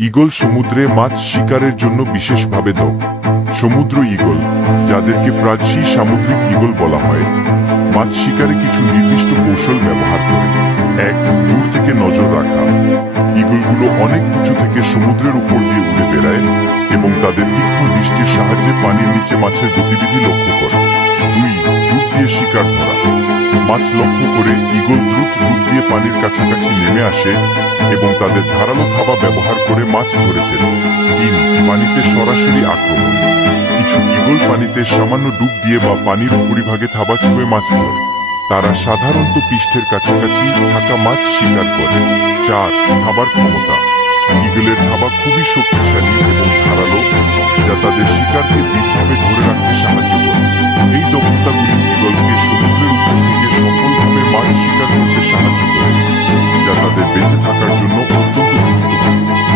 Eagle সমুদ্রে মাছ শিকারের জন্য বিশেষভাবে দক্ষ। সমুদ্র ঈগল, যাদেরকে প্রাচী সামুদ্রিক ঈগল বলা হয়, মাছ শিকারে কিছু নির্দিষ্ট কৌশল ব্যবহার করে। এক, দূর থেকে নজর রাখা। ঈগলগুলো অনেক উঁচু থেকে সমুদ্রের উপর দিয়ে উড়ে বেড়ায় এবং তাদের তীক্ষ্ণ দৃষ্টির সাহায্যে পানির নিচে মাছের গতিবিধি লক্ষ্য করে। দুই, ডুব দিয়ে শিকার ধরা। মাছ লক্ষ্য করে ঈগল দ্রুত ডুব দিয়ে পানির কাছাকাছি নেমে আসে এবং তাদের ধারালো থাবা ব্যবহার করে মাছ ধরে ফেলে। তিন, পানিতে সরাসরি আক্রমণ। কিছু ঈগল পানিতে সামান্য ডুব দিয়ে বা পানির উপরিভাগে থাবা ছুঁয়ে মাছ ধরে। তারা সাধারণত পৃষ্ঠের কাছাকাছি থাকা মাছ শিকার করে। চার, থাবার ক্ষমতা। ঈগলের থাবা খুবই শক্তিশালী এবং ধারালো, যা তাদের শিকারকে দৃঢ়ভাবে ধরে রাখতে সাহায্য করে। এই দক্ষতাগুলি ঈগলকে সমুদ্রের উপর থেকে সফলভাবে মাছ শিকার করতে সাহায্য করে, যা তাদের বেঁচে থাকার জন্য অত্যন্ত গুরুত্বপূর্ণ।